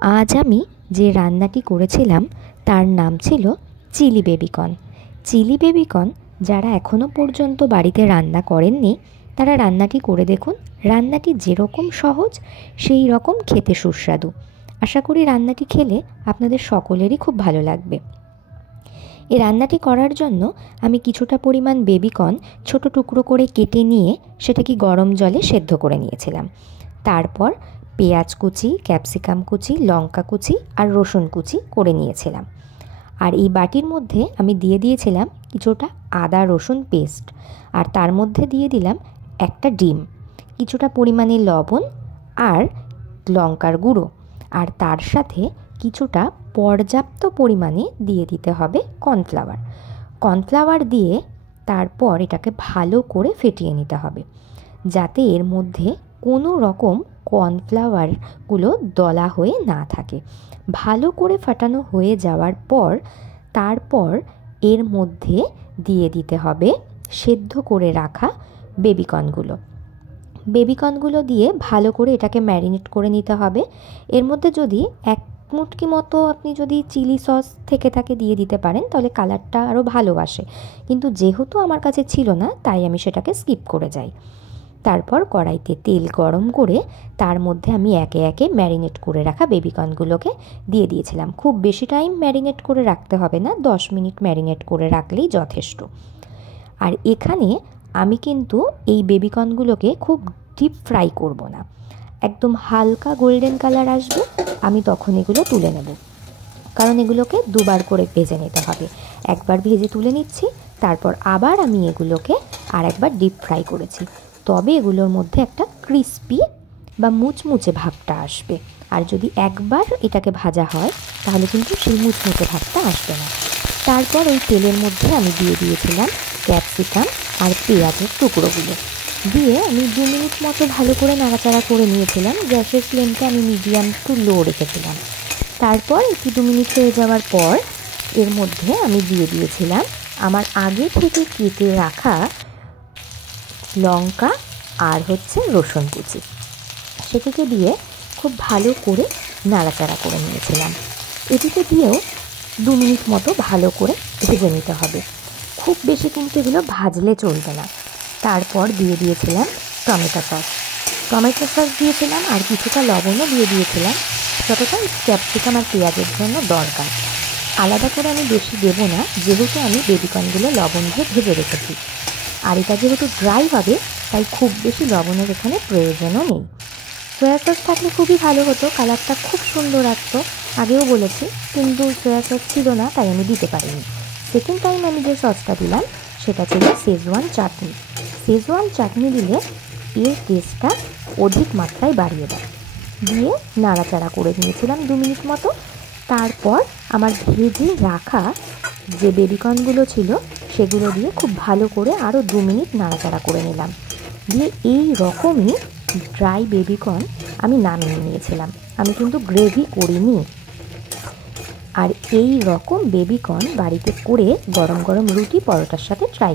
আজ আমি যে রান্নাটি করেছিলাম তার নাম ছিল চিলি বেবিকর্ন। চিলি বেবিকর্ন যারা এখনও পর্যন্ত বাড়িতে রান্না করেননি তারা রান্নাটি করে দেখুন। রান্নাটি যেরকম সহজ সেই রকম খেতে সুস্বাদু। আশা করি রান্নাটি খেলে আপনাদের সকলেরই খুব ভালো লাগবে। এই রান্নাটি করার জন্য আমি কিছুটা পরিমাণ বেবিকর্ন ছোট টুকরো করে কেটে নিয়ে সেটাকে গরম জলে সেদ্ধ করে নিয়েছিলাম। তারপর পেঁয়াজ কুচি, ক্যাপসিকাম কুচি, লঙ্কা কুচি আর রসুন কুচি করে নিয়েছিলাম। আর এই বাটির মধ্যে আমি দিয়ে দিয়েছিলাম কিছুটা আদা রসুন পেস্ট, আর তার মধ্যে দিয়ে দিলাম একটা ডিম, কিছুটা পরিমাণে লবণ আর লঙ্কার গুঁড়ো, আর তার সাথে কিছুটা পর্যাপ্ত পরিমাণে দিয়ে দিতে হবে কর্নফ্লাওয়ার দিয়ে তারপর এটাকে ভালো করে ফেটিয়ে নিতে হবে, যাতে এর মধ্যে কোনো রকম কর্নফ্লাওয়ারগুলো দলা হয়ে না থাকে। ভালো করে ফাটানো হয়ে যাওয়ার পর তারপর এর মধ্যে দিয়ে দিতে হবে সেদ্ধ করে রাখা বেবিকর্নগুলো দিয়ে ভালো করে এটাকে ম্যারিনেট করে নিতে হবে। এর মধ্যে যদি এক মুটকি মতো আপনি যদি চিলি সস থেকে থাকে দিয়ে দিতে পারেন, তাহলে কালারটা আরও ভালো আসে, কিন্তু যেহেতু আমার কাছে ছিল না তাই আমি সেটাকে স্কিপ করে যাই। তারপর কড়াইতে তেল গরম করে তার মধ্যে আমি একে একে ম্যারিনেট করে রাখা বেবিকর্নগুলোকে দিয়ে দিয়েছিলাম। খুব বেশি টাইম ম্যারিনেট করে রাখতে হবে না, 10 মিনিট ম্যারিনেট করে রাখলেই যথেষ্ট। আর এখানে আমি কিন্তু এই বেবিকর্নগুলোকে খুব ডিপ ফ্রাই করব না, একদম হালকা গোল্ডেন কালার আসবে আমি তখন এগুলো তুলে নেব, কারণ এগুলোকে দুবার করে ভেজে নিতে হবে। একবার ভেজে তুলে নিচ্ছি, তারপর আবার আমি এগুলোকে আর একবার ডিপ ফ্রাই করেছি, তবে এগুলোর মধ্যে একটা ক্রিস্পি বা মুচমুচে ভাবটা আসবে। আর যদি একবার এটাকে ভাজা হয় তাহলে কিন্তু সেই মুচমুচে ভাবটা আসবে না। তারপর ওই তেলের মধ্যে আমি দিয়ে দিয়েছিলাম ক্যাপসিকাম আর পেঁয়াজের টুকরোগুলো দিয়ে আমি 2 মিনিট মতো ভালো করে নাড়াচাড়া করে নিয়েছিলাম। গ্যাসের ফ্লেমটা আমি মিডিয়াম টু লো রেখেছিলাম। তারপর একটু 2 মিনিট হয়ে যাওয়ার পর এর মধ্যে আমি দিয়ে দিয়েছিলাম আমার আগে থেকে কেটে রাখা লঙ্কা আর রসুন কুচি, সেটিকে দিয়ে খুব ভালো করে নাড়াচাড়া করে নিয়েছিলাম। এটিকে দিয়েও 2 মিনিট মতো ভালো করে ভেজে নিতে হবে, খুব বেশি কিন্তু এগুলো ভাজলে চলবে না। তারপর দিয়ে দিয়েছিলাম টমেটো সস দিয়েছিলাম, আর কিছুটা লবণও দিয়ে দিয়েছিলাম, যতটা ক্যাপসিকাম আর পেঁয়াজের জন্য দরকার। আলাদা করে আমি বেশি দেবো না, যেহেতু আমি বেবিকর্নগুলো লবণ দিয়ে ভেজে রেখেছি। আর এটা যেহেতু ড্রাই হবে তাই খুব বেশি লবণের এখানে প্রয়োজনও নেই। সয়া সস থাকলে খুবই ভালো হতো, কালারটা খুব সুন্দর আসতো, আগেও বলেছি, কিন্তু সয়া সস ছিল না তাই আমি দিতে পারিনি। সেকেন্ড টাইম আমি যে সসটা দিলাম সেটা ছিল শেজওয়ান চাটনি দিলে এর টেস্টটা অধিক মাত্রায় বাড়িয়ে দেয়। দিয়ে নাড়াচাড়া করে নিয়েছিলাম 2 মিনিট মতো। তারপর আমার ভেজে রাখা যে বেবিকর্নগুলো ছিল সেগুলো দিয়ে খুব ভালো করে আরও 2 মিনিট নাড়াচাড়া করে নিলাম। দিয়ে এই রকমই ড্রাই বেবিকর্ন আমি নামিয়ে নিয়েছিলাম, আমি কিন্তু গ্রেভি করিনি। আর এই রকম বেবিকর্ন বাড়িতে করে গরম গরম রুটি পরোটার সাথে ট্রাই